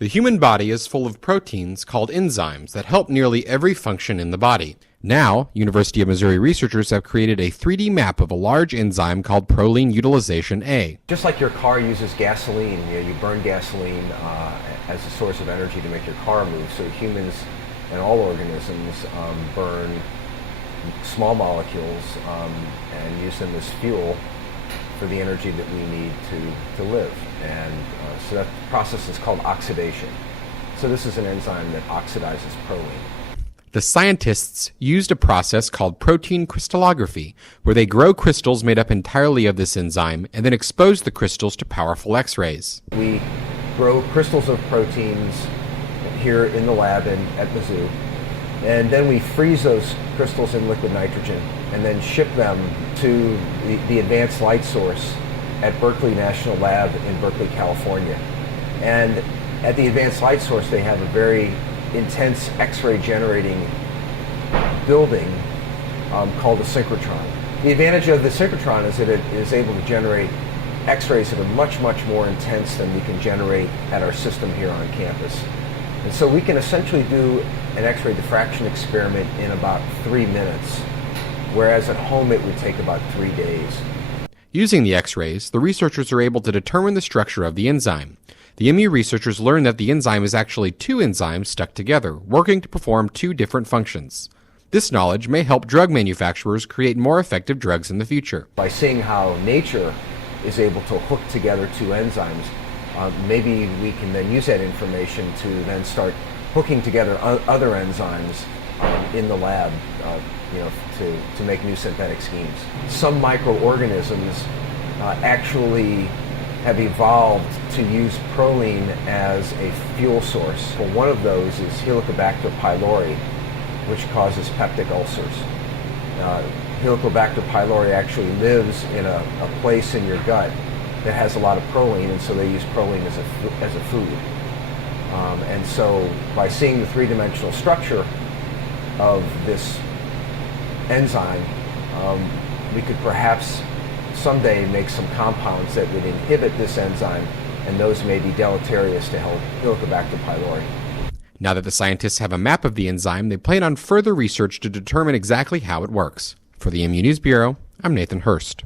The human body is full of proteins called enzymes that help nearly every function in the body. Now, University of Missouri researchers have created a 3D map of a large enzyme called proline utilization A. Just like your car uses gasoline, you burn gasoline as a source of energy to make your car move, so humans and all organisms burn small molecules and use them as fuel for the energy that we need to live. And so that process is called oxidation. So this is an enzyme that oxidizes proline. The scientists used a process called protein crystallography, where they grow crystals made up entirely of this enzyme and then expose the crystals to powerful X-rays. We grow crystals of proteins here in the lab at Mizzou, and then we freeze those crystals in liquid nitrogen and then ship them to the advanced light source at Berkeley National Lab in Berkeley, California. And at the advanced light source, they have a very intense X-ray generating building called a synchrotron. The advantage of the synchrotron is that it is able to generate X-rays that are much, much more intense than we can generate at our system here on campus. And so we can essentially do an X-ray diffraction experiment in about 3 minutes, whereas at home it would take about 3 days. Using the X-rays, the researchers are able to determine the structure of the enzyme. The MU researchers learned that the enzyme is actually two enzymes stuck together, working to perform two different functions. This knowledge may help drug manufacturers create more effective drugs in the future. By seeing how nature is able to hook together two enzymes, maybe we can then use that information to then start hooking together other enzymes in the lab, to make new synthetic schemes. Some microorganisms actually have evolved to use proline as a fuel source. Well, one of those is Helicobacter pylori, which causes peptic ulcers. Helicobacter pylori actually lives in a place in your gut that has a lot of proline, and so they use proline as a food. And so by seeing the three-dimensional structure of this enzyme, we could perhaps someday make some compounds that would inhibit this enzyme, and those may be deleterious to Helicobacter pylori. Now that the scientists have a map of the enzyme, they plan on further research to determine exactly how it works. For the MU News Bureau, I'm Nathan Hurst.